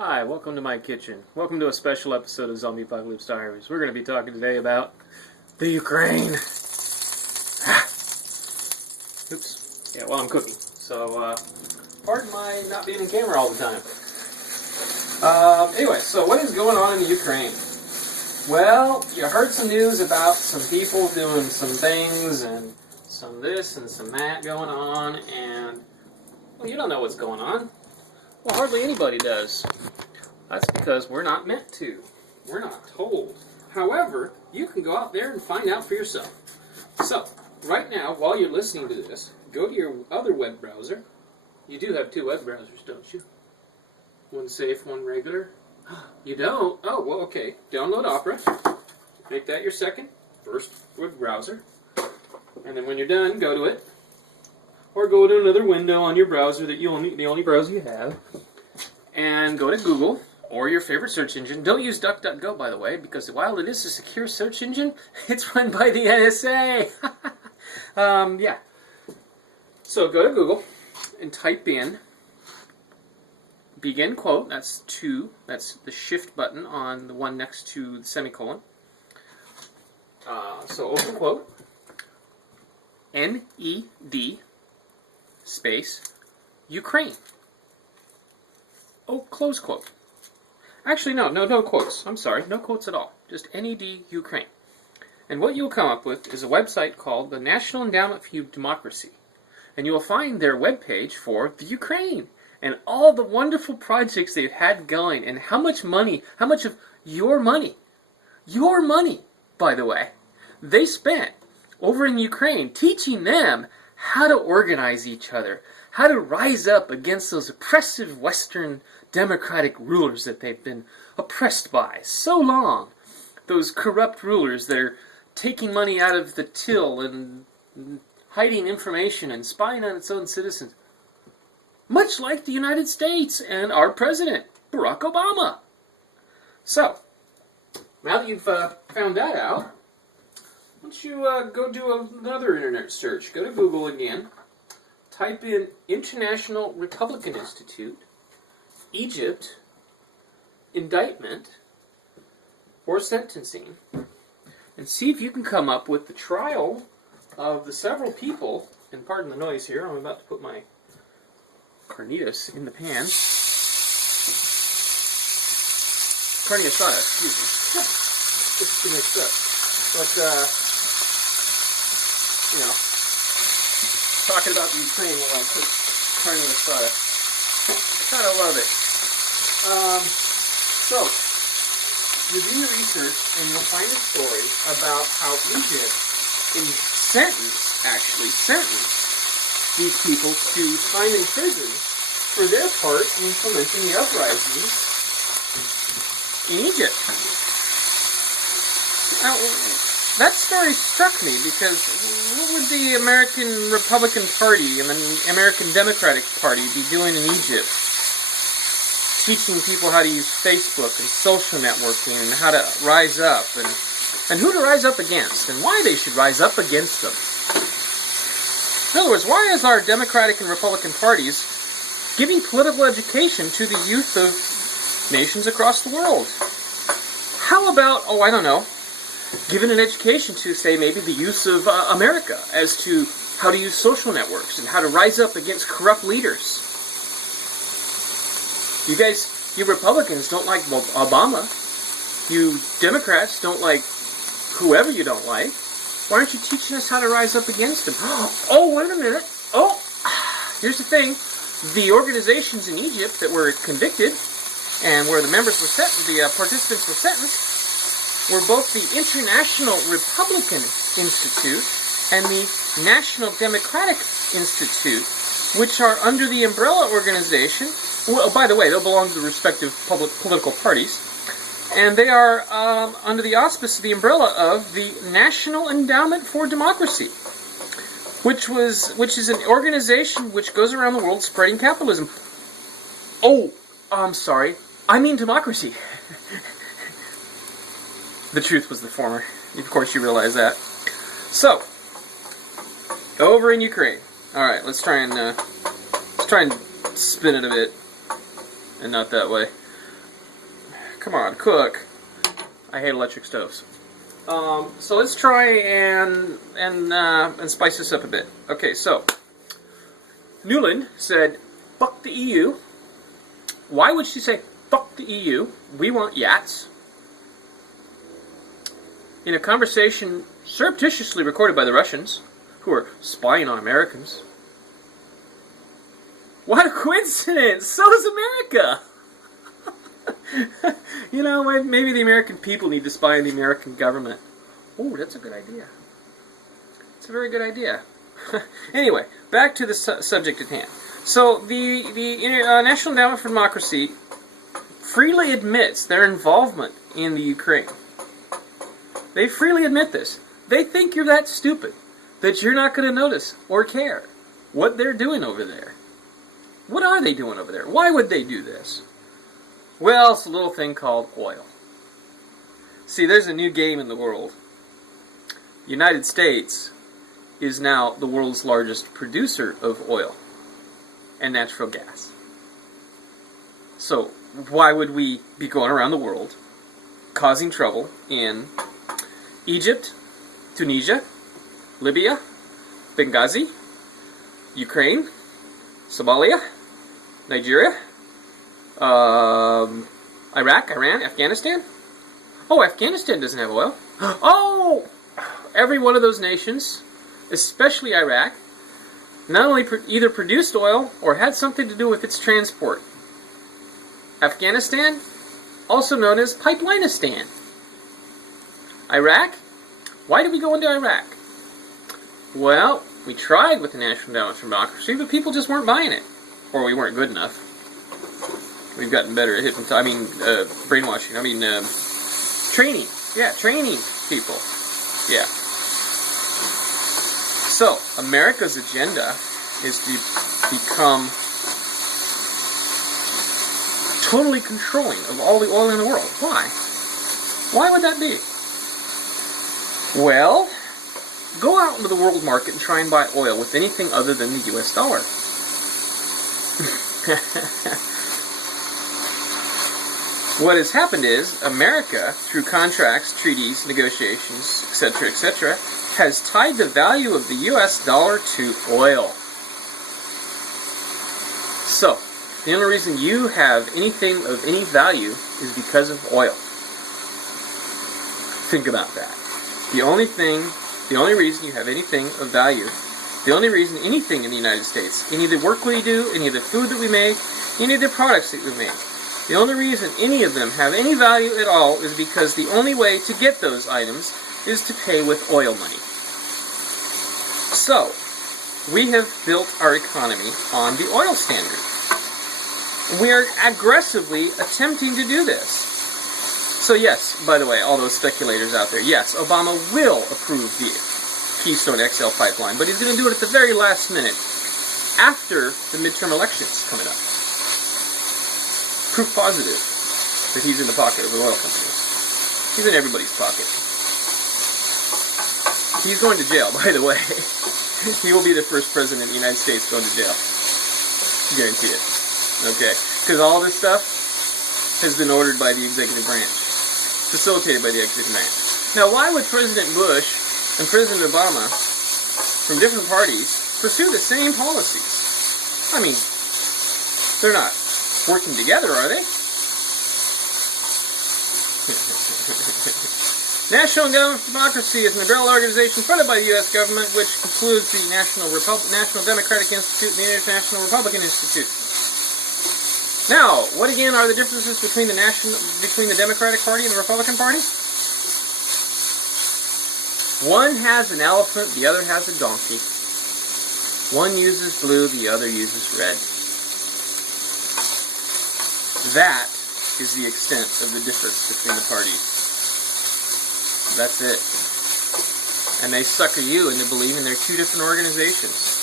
Hi, welcome to my kitchen. Welcome to a special episode of Zombie Apocalypse Diaries. We're going to be talking today about the Ukraine. Oops. Yeah, while I'm cooking. So, pardon my not being in camera all the time. Anyway, so what is going on in the Ukraine? Well, you heard some news about some people doing some things and some this and some that going on, and, well, you don't know what's going on. Well, hardly anybody does. That's because we're not meant to. We're not told. However, you can go out there and find out for yourself. So, right now, while you're listening to this, go to your other web browser. You do have two web browsers, don't you? One safe, one regular. You don't? Oh, well, okay. Download Opera. Make that your first web browser. And then when you're done, go to it. Or go to another window on your browser that the only browser you have. And go to Google or your favorite search engine. Don't use DuckDuckGo, by the way, because while it is a secure search engine, it's run by the NSA. Yeah. So go to Google and type in begin quote. That's the shift button on the one next to the semicolon. So open quote. NED space Ukraine. Oh, close quote. Actually, no quotes. I'm sorry, no quotes at all. Just NED Ukraine. And what you'll come up with is a website called the National Endowment for Democracy. And you will find their webpage for the Ukraine and all the wonderful projects they've had going and how much of your money, by the way, they spent over in Ukraine teaching them how to organize each other, how to rise up against those oppressive Western democratic rulers that they've been oppressed by so long. Those corrupt rulers that are taking money out of the till and hiding information and spying on its own citizens. Much like the United States and our president, Barack Obama. So, now that you've found that out, why don't you go do another internet search. Go to Google again. Type in International Republican Institute, Egypt, indictment, or sentencing, and see if you can come up with the trial of the several people, and pardon the noise here, I'm about to put my carnitas in the pan. Carne asada, excuse me. It's too mixed up. But, talking about the Ukraine while I cook carne asada. Kind of love it. So, you do your research and you'll find a story about how Egypt sentenced these people to time in prison for their part in fomenting the uprisings in Egypt. Now, that story struck me because what would the American Republican Party and the American Democratic Party be doing in Egypt? Teaching people how to use Facebook and social networking and how to rise up and who to rise up against and why they should rise up against them. In other words, why is our Democratic and Republican parties giving political education to the youth of nations across the world? How about, giving an education to, say, maybe the youth of America as to how to use social networks and how to rise up against corrupt leaders? You Republicans don't like Obama. You Democrats don't like whoever you don't like. Why aren't you teaching us how to rise up against them? Oh, wait a minute. Oh, here's the thing. The organizations in Egypt that were convicted and where the members were participants were sentenced were both the International Republican Institute and the National Democratic Institute, which are under the umbrella organization. Well, by the way, they'll belong to the respective political parties. And they are under the auspice of the umbrella of the National Endowment for Democracy, which is an organization which goes around the world spreading capitalism. Oh, I'm sorry. I mean democracy. The truth was the former. Of course you realize that. So, over in Ukraine. Alright, let's try and spin it a bit. And not that way. come on, cook. I hate electric stoves. So let's try and spice this up a bit. Okay, so Newland said, "Fuck the EU." Why would she say, "Fuck the EU"? We want yachts. In a conversation surreptitiously recorded by the Russians, who are spying on Americans. What a coincidence! So does America! You know, maybe the American people need to spy on the American government. Oh, that's a good idea. It's a very good idea. Anyway, back to the subject at hand. So, the National Endowment for Democracy freely admits their involvement in the Ukraine. They freely admit this. They think you're that stupid that you're not going to notice or care what they're doing over there. What are they doing over there? Why would they do this? Well, it's a little thing called oil. See, there's a new game in the world. The United States is now the world's largest producer of oil and natural gas. So, why would we be going around the world causing trouble in Egypt, Tunisia, Libya, Benghazi, Ukraine, Somalia, Nigeria, Iraq, Iran, Afghanistan? Oh, Afghanistan doesn't have oil. Oh! Every one of those nations, especially Iraq, not only either produced oil or had something to do with its transport. Afghanistan, also known as Pipelineistan. Iraq? Why did we go into Iraq? Well, we tried with the National Endowment for Democracy, but people just weren't buying it. Or we weren't good enough. We've gotten better at brainwashing. Training. Yeah, training people. Yeah. So, America's agenda is to become totally controlling of all the oil in the world. Why? Why would that be? Well, go out into the world market and try and buy oil with anything other than the US dollar. What has happened is America, through contracts, treaties, negotiations, etc., has tied the value of the US dollar to oil. So, the only reason you have anything of any value is because of oil. Think about that. The only reason you have anything of value, the only reason anything in the United States, any of the work we do, any of the food that we make, any of the products that we make, the only reason any of them have any value at all is because the only way to get those items is to pay with oil money. So, we have built our economy on the oil standard. We are aggressively attempting to do this. So yes, by the way, all those speculators out there, yes, Obama will approve the Keystone XL pipeline, but he's going to do it at the very last minute, after the midterm elections coming up. Proof positive that he's in the pocket of the oil companies. He's in everybody's pocket. He's going to jail, by the way. He will be the first president of the United States going to jail. Guarantee it. Okay. Because all this stuff has been ordered by the executive branch. Facilitated by the executive branch. Now, why would President Bush and President Obama, from different parties, pursue the same policies? I mean, they're not working together, are they? National Endowment for Democracy is an umbrella organization funded by the U.S. government, which includes the National Democratic Institute and the International Republican Institute. Now, what again are the differences between the Democratic Party and the Republican Party? One has an elephant, the other has a donkey. One uses blue, the other uses red. That is the extent of the difference between the parties. That's it. And they sucker you into believing they're two different organizations.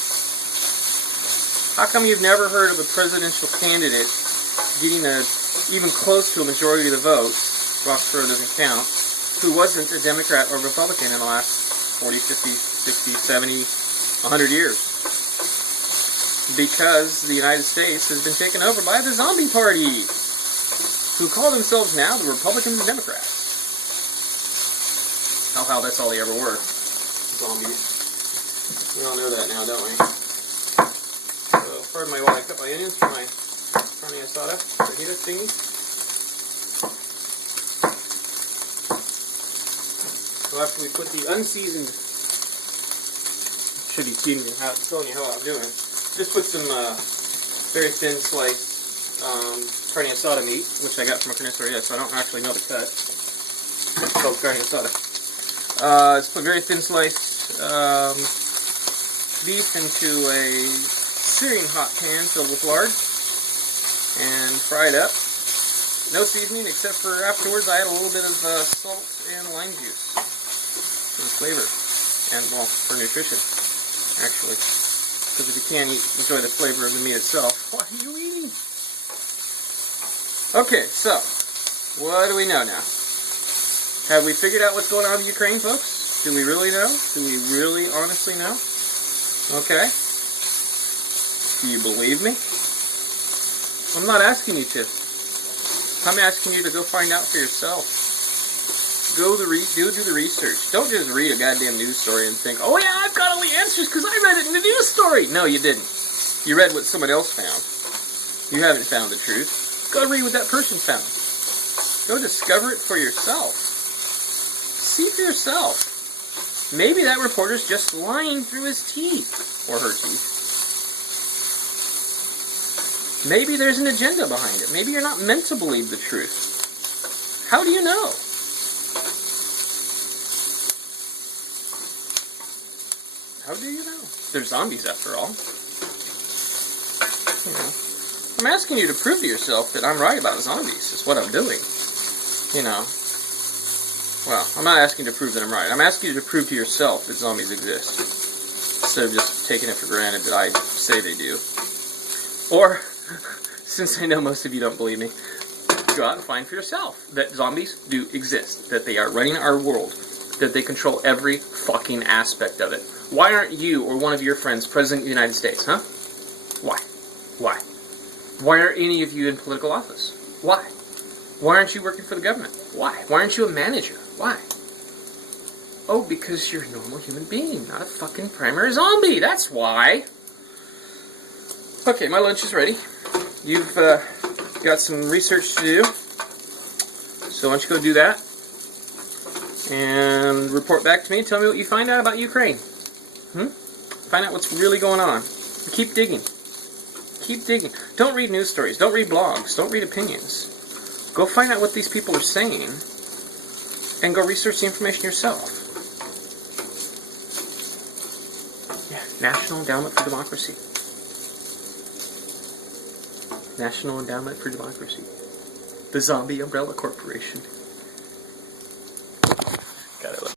How come you've never heard of a presidential candidate getting even close to a majority of the votes, Roxborough doesn't count, who wasn't a Democrat or Republican in the last 40, 50, 60, 70, 100 years? Because the United States has been taken over by the zombie party. who call themselves now the Republicans and Democrats. Oh, how that's all they ever were. Zombies. We all know that now, don't we? So, pardon my while I cut my onions for my carne asada. Fajita thingy. So after we put the unseasoned, should be telling you how I'm doing. Just put some very thin sliced carne asada meat, which I got from a carniceria, so I don't actually know the cut. It's called carne asada. Let's put very thin sliced beef into a searing hot pan filled with lard and fry it up. No seasoning except for afterwards I add a little bit of salt and lime juice for flavor and, well, for nutrition, actually. Because if you can't enjoy the flavor of the meat itself, what are you eating? Okay, so, what do we know now? Have we figured out what's going on in Ukraine, folks? Do we really know? Do we really honestly know? Okay. Do you believe me? I'm not asking you to. I'm asking you to go find out for yourself. Do the research. Don't just read a goddamn news story and think, oh yeah, I've got all the answers because I read it in the news story. No, you didn't. You read what someone else found. You haven't found the truth. Go read what that person found. Go discover it for yourself. See for yourself. Maybe that reporter's just lying through his teeth. Or her teeth. Maybe there's an agenda behind it. Maybe you're not meant to believe the truth. How do you know? How do you know? They're zombies after all. You know. I'm asking you to prove to yourself that I'm right about zombies. Is what I'm doing. You know. Well, I'm not asking you to prove that I'm right. I'm asking you to prove to yourself that zombies exist. Instead of just taking it for granted that I say they do. Or, since I know most of you don't believe me, go out and find for yourself that zombies do exist. That they are running our world. That they control every fucking aspect of it. Why aren't you or one of your friends President of the United States, huh? Why? Why? Why aren't any of you in political office? Why? Why aren't you working for the government? Why? Why aren't you a manager? Why? Oh, because you're a normal human being, not a fucking primary zombie. That's why. Okay, my lunch is ready. You've got some research to do. So why don't you go do that? And report back to me and tell me what you find out about Ukraine. Find out what's really going on. Keep digging. Keep digging. Don't read news stories. Don't read blogs. Don't read opinions. Go find out what these people are saying and go research the information yourself. Yeah, National Endowment for Democracy. National Endowment for Democracy. The Zombie Umbrella Corporation.